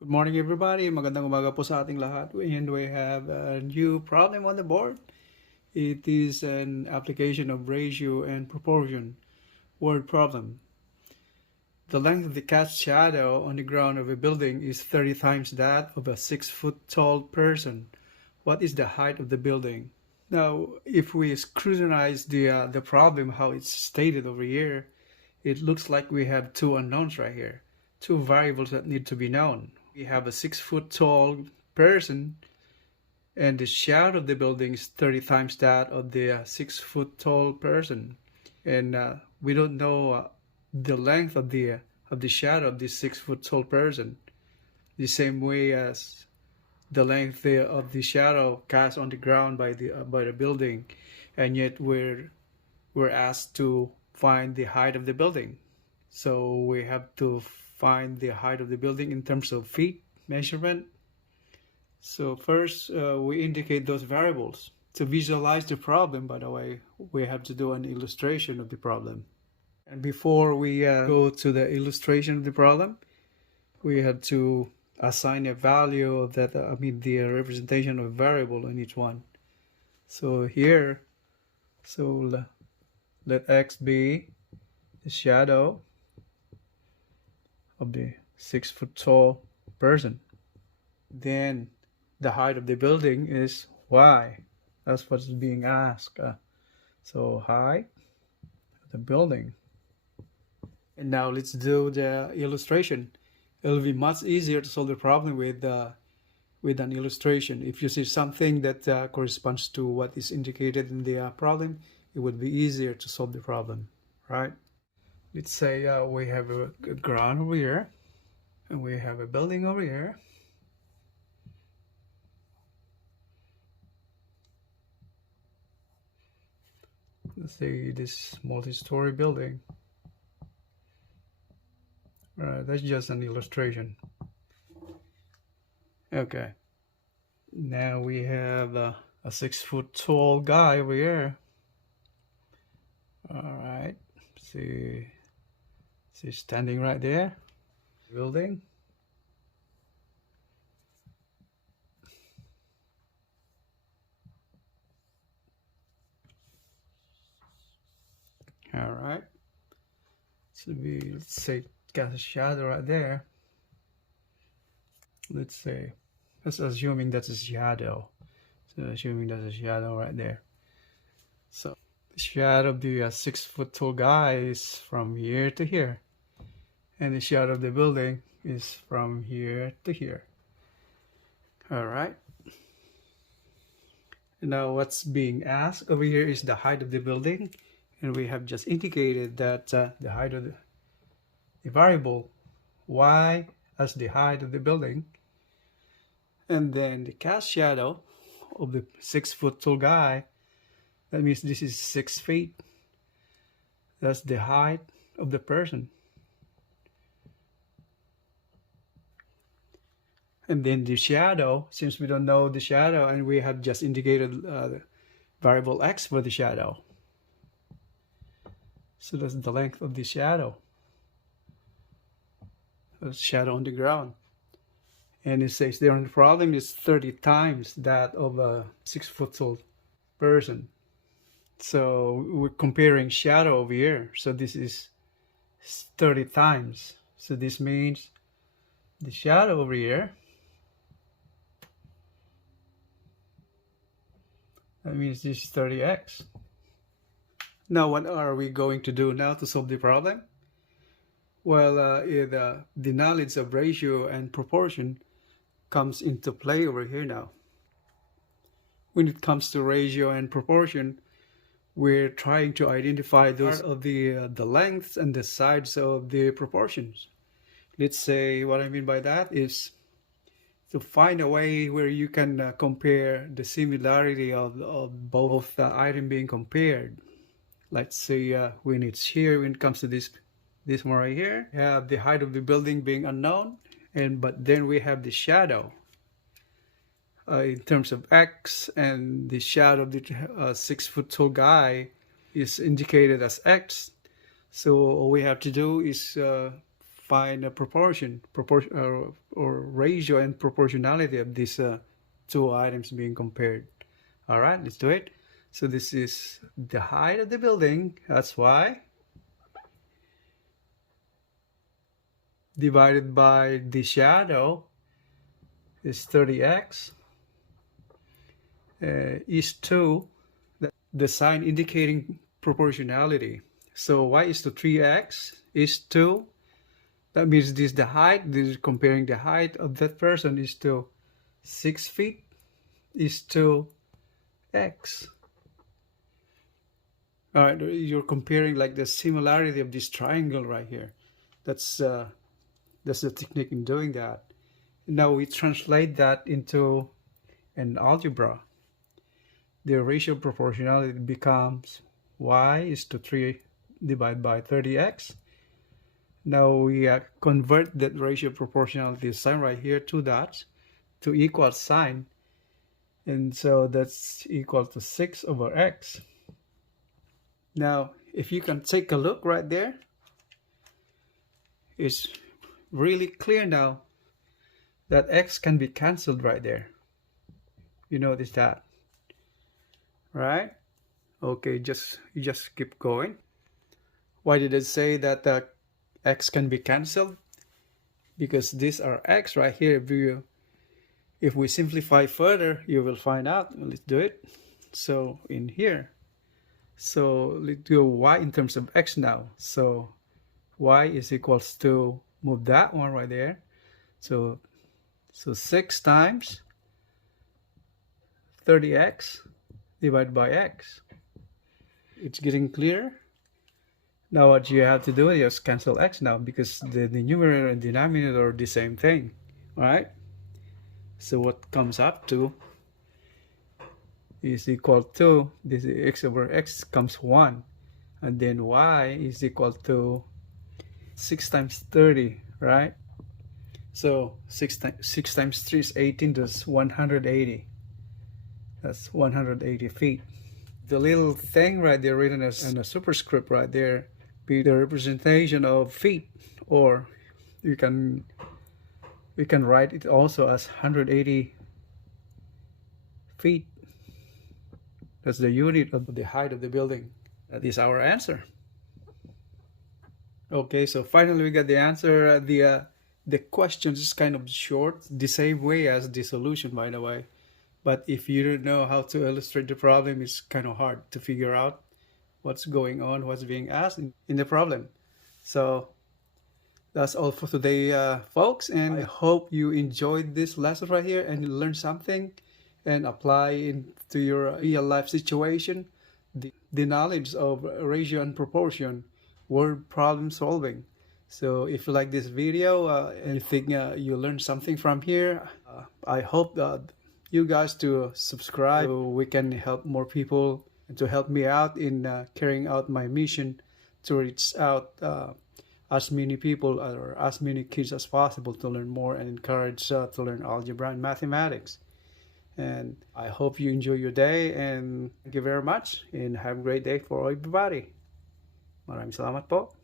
Good morning everybody, magandang umaga po sa ating lahat. And we have a new problem on the board. It is an application of ratio and proportion word problem. The length of the cat's shadow on the ground of a building is 30 times that of a 6-foot tall person. What is the height of the building? Now, if we scrutinize the problem, how it's stated over here, it looks like we have two unknowns right here, two variables that need to be known. We have a 6-foot tall person, and the shadow of the building is 30 times that of the 6-foot tall person, and we don't know the length of the shadow of this 6-foot tall person, the same way as the length of the shadow cast on the ground by the building, and yet we're asked to find the height of the building. So we have to find the height of the building in terms of feet measurement. So first, we indicate those variables. To visualize the problem, by the way, we have to do an illustration of the problem. And before we go to the illustration of the problem, we have to assign a value of that, the representation of a variable in each one. So here, let x be the shadow of the 6-foot tall person. Then the height of the building is y. That's what's being asked. So height of the building. And now let's do the illustration. It'll be much easier to solve the problem with an illustration. If you see something that corresponds to what is indicated in the problem, it would be easier to solve the problem, right? Let's say we have a ground over here, and we have a building over here. Let's say this multi-story building. Right, that's just an illustration. Okay. Now we have a 6-foot tall guy over here. All right. See, standing right there. Building. All right. So let's say got a shadow right there. Let's say, that's assuming that's a shadow. So assuming that's a shadow right there. So the shadow of the 6-foot tall guy is from here to here, and the shadow of the building is from here to here. All right. Now what's being asked over here is the height of the building, and we have just indicated that the height of the variable y as the height of the building, and then the cast shadow of the 6-foot tall guy, that means this is 6 feet. That's the height of the person. And then the shadow, since we don't know the shadow and we have just indicated the variable x for the shadow, so that's the length of the shadow. The shadow on the ground. And it says there in the problem is 30 times that of a 6-foot tall person. So we're comparing shadow over here. So this is 30 times. So this means the shadow over here, that means this is 30x. Now what are we going to do now to solve the problem? Well, the knowledge of ratio and proportion comes into play over here now. When it comes to ratio and proportion, we're trying to identify those of the lengths and the sides of the proportions. Let's say what I mean by that is to find a way where you can compare the similarity of both the item being compared. Let's say when it's here, when it comes to this one right here, we have the height of the building being unknown, but then we have the shadow in terms of x, and the shadow of the 6-foot tall guy is indicated as x. So all we have to do is find a proportion or ratio and proportionality of these two items being compared. All right, let's do it. So this is the height of the building, that's y, divided by the shadow is 30x, is to the sign indicating proportionality. So y is to 3x is to, that means this is the height, this is comparing the height of that person is to 6 feet is to x. All right, you're comparing like the similarity of this triangle right here. That's the technique in doing that. Now we translate that into an algebra. The ratio of proportionality becomes y is to 3 divided by 30x. Now we convert that ratio of proportionality sign right here, 2 dots, to equal sign. And so that's equal to 6 over x. Now, if you can take a look right there, it's really clear now that x can be cancelled right there. You notice that, right? Okay, you just keep going. Why did it say that x can be cancelled? Because these are x right here. If we simplify further, you will find out. Let's do it. So in here, so let's do y in terms of x now. So y is equals to, move that one right there. So 6 times 30x divided by x. It's getting clear. Now what you have to do is just cancel x now, because the numerator and denominator are the same thing. All right. So what comes up to is equal to, this is x over x comes 1, and then y is equal to 6 times 30, right? So 6 times 3 is 18, that's 180. That's 180 feet. The little thing right there written as in a superscript right there be the representation of feet, or we can write it also as 180 feet. That's the unit of the height of the building. That is our answer. Okay, so finally we got the answer. The question is kind of short, the same way as the solution, by the way. But if you don't know how to illustrate the problem, it's kind of hard to figure out what's going on, what's being asked in the problem. So that's all for today, folks, and I hope you enjoyed this lesson right here and you learned something and apply into your real life situation the knowledge of ratio and proportion, word problem solving. So if you like this video and you think you learned something from here, I hope you guys to subscribe so we can help more people and to help me out in carrying out my mission to reach out as many people or as many kids as possible to learn more and encourage to learn algebra and mathematics. And I hope you enjoy your day, and thank you very much and have a great day for everybody. Maraming salamat po.